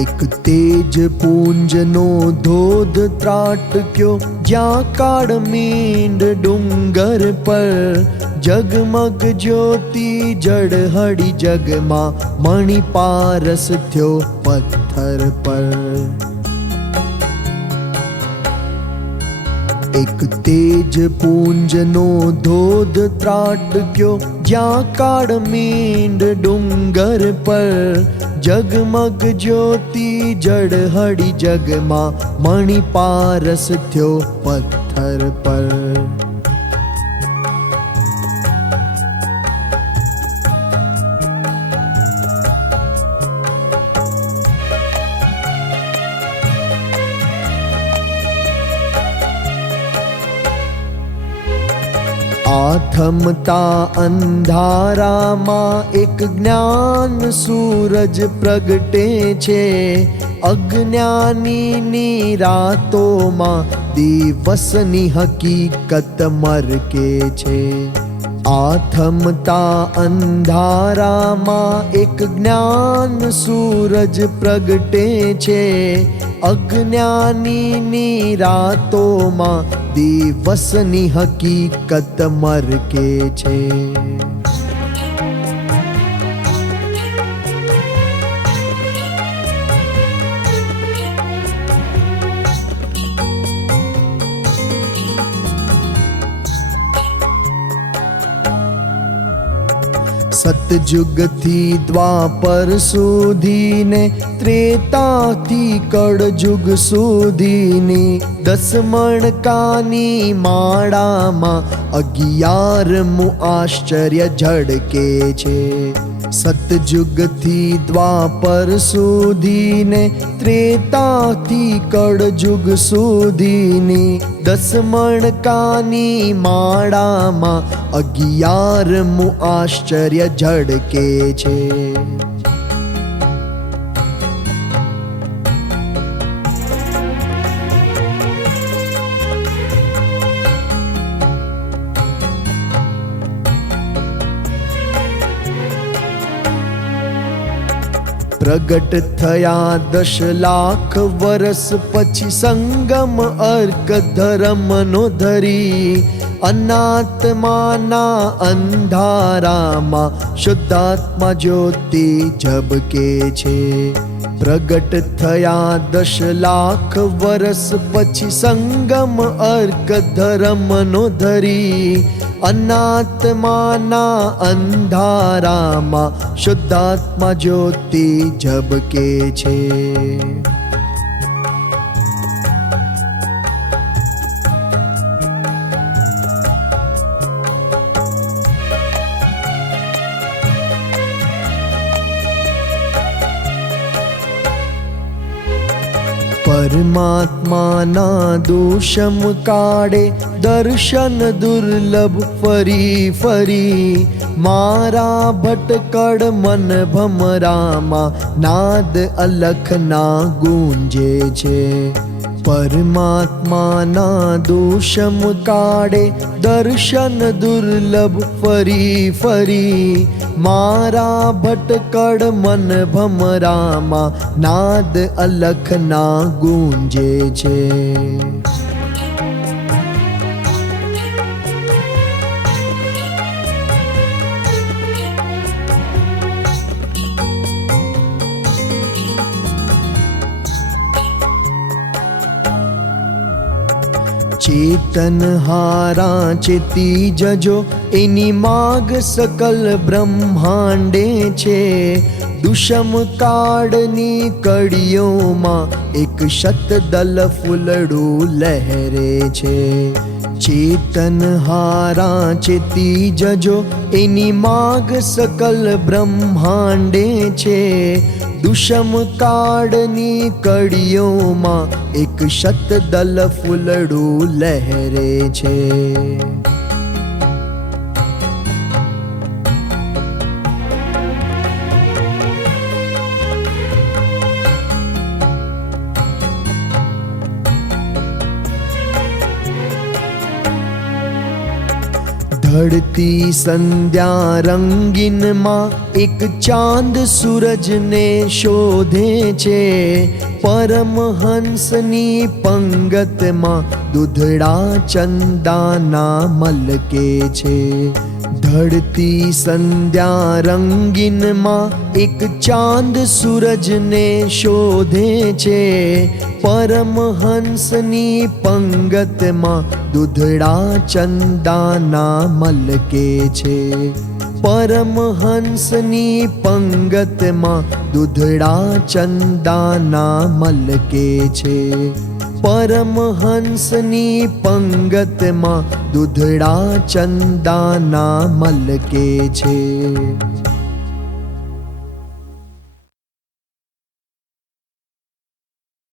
એક તેજ પુંજનો ધોધ ત્રાટક્યો, જ્યાં કાળ મીંડ ડુંગર પર, જગમગ જ્યોતિ જળહળી જગમાં, મણિ પારસ થયો પથ્થર પર. એક તેજ પુંજનો ધોધ ત્રાટક્યો, જ્યાં કાળ મીંડ ડુંગર પર, જગમગ જ્યોતિ જળહળી જગમાં, મણિ પારસ થયો પથ્થર પર. આથમતા અંધારામાં એક જ્ઞાન સૂરજ પ્રગટે છે, અજ્ઞાનીની રાતોમાં દિવસની હકીકત મરકે છે. આથમતા અંધારામાં એક જ્ઞાન સૂરજ પ્રગટે છે, અજ્ઞાનીની રાતોમાં દિવસની હકીકત મરકે છે. સતયુગથી દ્વાપર સુધીને, ત્રેતાથી કળયુગ સુધીની, 10 મણકાની માળામાં 11મું આશ્ચર્ય ઝળકે છે. સતયુગથી દ્વાપર સુધીને, ત્રેતાથી કળયુગ સુધીની, 10 મણકાની માળામાં 11મું આશ્ચર્ય ઝળકે છે. પ્રગટ થયા 10 લાખ વર્ષ પછી, સંગમ અર્ક ધર્મનો ધરી, અનાત્માના અંધારામાં શુદ્ધાત્મા જ્યોતિ ઝબકે છે. પ્રગટ થયા 10 લાખ વર્ષ પછી, સંગમ અર્ક ધર્મનો ધરી, અનાત્માના અંધારામાં શુદ્ધાત્મા જ્યોતિ ઝબકે છે. પરમાત્માના દોષમ કાળે દર્શન દુર્લભ ફરી ફરી, મારા ભટકડ મન ભમરામાં નાદ અલખના ગુંજે છે. પરમાત્માના દોષમ કાળે દર્શન દુર્લભ ફરી ફરી, મારા ભટકડ મન ભમરામાં નાદ અલખના ગુંજે છે. ચેતન હારા ચેતી જજો, એની માગ સકલ બ્રહ્માંડે છે. દુષમ કાળની કડીઓમાં એક શતદલ ફૂલડું લહેરે છે. ચેતન હારા ચેતી જજો, એની માગ સકલ બ્રહ્માંડે છે. દુષમ કાળની કડીઓમાં એક શતદલ ફૂલડું લહેરે છે. ઢળતી સંધ્યા રંગીનમાં એક ચાંદ સૂરજને શોધે છે. પરમહંસની પંગતમાં દૂધડા ચંદાના મલકે છે. ઢળતી સંધ્યા રંગીનમાં એક ચાંદ સૂરજને શોધે છે. પરમહંસની પંગતમાં દૂધડા ચંદાના મલકે છે. પરમહંસની પંગતમાં દૂધડા ચંદાના મલકે છે. પરમહંસની પંગતમાં દૂધડા ચંદાના મલકે છે.